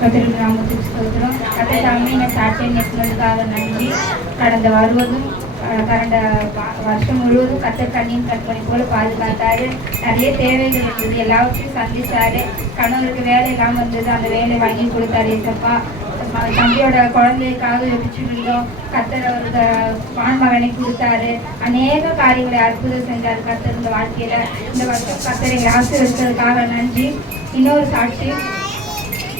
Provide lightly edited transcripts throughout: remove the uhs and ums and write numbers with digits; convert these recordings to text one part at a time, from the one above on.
கர்த்தருக்கு நாமத்துக்கு ஸ்தோத்திரம். கர்த்தர் தாமே என்னை சாட்சியம் நிறுத்தினதுக்காக நன்றி. கடந்த வருஷம் முழுவதும் கர்த்தர் கண்ணின் கற்பனை போல பாதுகாத்தாரு. நிறைய தேவைகள் இருந்தது, எல்லாவற்றையும் சந்திச்சாரு. கணவருக்கு வேலை இல்லாமல் இருந்தது, அந்த வேலை வாங்கி கொடுத்தாரு ஏசப்பா. தம்பியோட குழந்தைக்காக ஜெபிச்சுட்டு இருந்தோம், கர்த்தர் அவருக்கு ஆண்மகனை கொடுத்தாரு. அநேக காரியங்களை அற்புதம் செஞ்சாரு கர்த்தர் இந்த வாழ்க்கையில. இந்த வருஷம் கர்த்தர் எங்களை ஆசீர்வதித்ததுக்காக நன்றி. இன்னொரு சாட்சி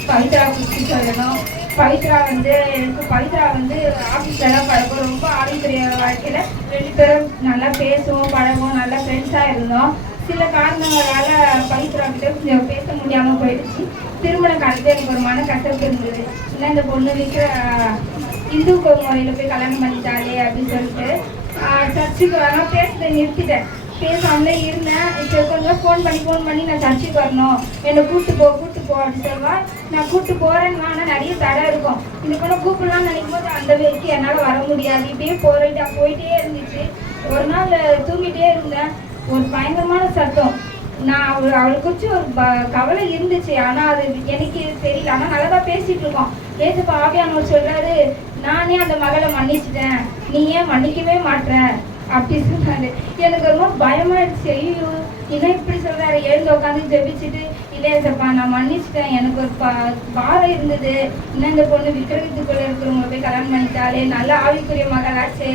பவித்ரா குறித்து சொல்லணும். பவித்ரா வந்து ஆஃபீஸ்லாம் பழக்கம், ரொம்ப ஆவிக்குரிய வாழ்க்கையில் 2 பேரும் நல்லா பேசுவோம், பழகும், நல்லா ஃப்ரெண்ட்ஸாக இருந்தோம். சில காரணங்களால் பவித்ரா கிட்ட கொஞ்சம் பேச முடியாமல் போயிடுச்சு. திருமண காலத்தில் எனக்கு ஒரு மன கஷ்டம் இருந்தது. இல்லை, இந்த பொண்ணு வீட்டில் இந்து முறையில் போய் கல்யாணம் பண்ணிட்டாலே அப்படின்னு சொல்லிட்டு சர்ச்சுக்கு வரணும் பேசுறதை நிறுத்திட்டேன். பேசாமலே இருந்தேன். இப்போ கொஞ்சம் ஃபோன் பண்ணி நான் சர்ச்சுக்கு வரணும், என்னை கூப்பிட்டு போ அப்படின்னு சொல்லுவாள். நான் கூப்பிட்டு போகிறேன்னு, ஆனால் நிறைய தடை இருக்கும். இந்த பொண்ணை கூப்பிடலாம்னு நினைக்கும் போது அந்த வரைக்கும் என்னால் வர முடியாது. இப்படியே போயிட்டே இருந்துச்சு. ஒரு நாள் தூங்கிட்டே இருந்தேன், ஒரு பயங்கரமான சத்தம். நான் அவளை குறித்து ஒரு கவலை இருந்துச்சு, ஆனால் அது எனக்கு தெரியல. ஆனால் நல்லா தான் பேசிகிட்டு இருக்கோம். ஏசப்பா ஆவியானவர் சொல்கிறாரு, நானே அந்த மகளை மன்னிச்சிட்டேன், நீ ஏன் மன்னிக்கவே மாட்டேற அப்படி சொன்னாரு. எனக்கு ரொம்ப பயமாயிடுச்சு. ஐயோ, இன்னும் இப்படி சொல்றாரு. எழுந்து உட்காந்து ஜெபிச்சுட்டு, இல்லையேசப்பா நான் மன்னிச்சிட்டேன், எனக்கு ஒரு பாரம் இருந்தது. இன்னும் இந்த பொண்ணு விக்கிரகத்துக்குள்ள இருக்கிறவங்களை போய் கல்யாணம் பண்ணிட்டாலே, நல்ல ஆவிக்குரிய மகளாச்சு.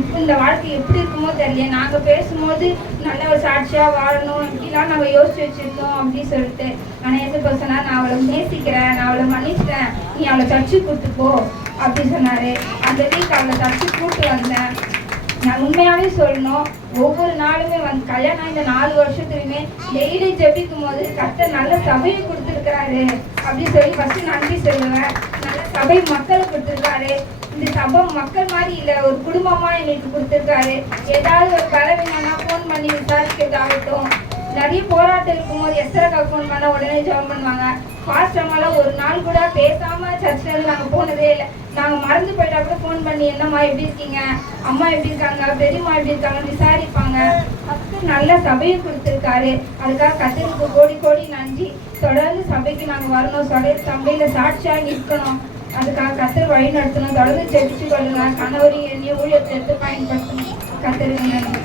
இப்போ இந்த வாழ்க்கை எப்படி இருக்குமோ தெரியல. நாங்கள் பேசும்போது நல்ல ஒரு சாட்சியாக வாழணும் இப்படிலாம் நாங்கள் யோசிச்சு வச்சுருந்தோம் அப்படின்னு சொல்லிட்டு. ஆனால் ஏசப்பா சொன்னா, நான் அவளை நேசிக்கிறேன், நான் அவளை மன்னிச்சிட்டேன், நீ அவளை சர்ச்சு கூப்பிட்டு போ அப்படி சொன்னார். அந்த வீக் அவளை சர்ச்சு கூப்பிட்டு வந்தேன். நான் உண்மையாகவே சொல்லணும், ஒவ்வொரு நாளுமே கல்யாணம் இந்த 4 வருஷத்துலையுமே டெய்லி ஜெபிக்கும் போது கர்த்தர் நல்ல சபையை கொடுத்துருக்கிறாரு அப்படின்னு சொல்லி ஃபஸ்ட்டு நன்றி சொல்லுவேன். நல்ல சபை மக்களை கொடுத்துருக்காரு. இந்த சபை மக்கள் மாதிரி இல்லை, ஒரு குடும்பமாக எங்களுக்கு கொடுத்துருக்காரு. ஏதாவது ஒரு பலவீனம்னா ஃபோன் பண்ணி விசாரிக்கிறதாகட்டும். நிறைய போராட்டம் இருக்கும்போது எஸ்தரக்காக ஃபோன் பண்ணால் உடனே ஜெபம் பண்ணுவாங்க. ஃபாஸ்ட் அம்மாலாம் ஒரு நாள் கூட பேசாமல் சர்ச்சில் நாங்கள் போனதே இல்லை. நாங்கள் மறந்து போயிட்டா கூட ஃபோன் பண்ணி, என்னம்மா எப்படி இருக்கீங்க, அம்மா எப்படி இருக்காங்க, பெரியம்மா எப்படி இருக்காங்கன்னு விசாரிப்பாங்க. கர்த்தர் நல்ல சபையை கொடுத்துருக்காரு. அதுக்காக கர்த்தருக்கு கோடி கோடி நன்றி. தொடர்ந்து சபைக்கு நாங்கள் வரணும், சபையில் சாட்சியாக நிற்கணும். அதுக்காக கர்த்தர் வழி நடத்தணும். தொடர்ந்து ஜெபிச்சு கொள்ளுங்க. கணவரையும் என்னையும் ஊழியத்தை எடுத்து பயன்படுத்தணும். கர்த்தருக்கு நன்றி.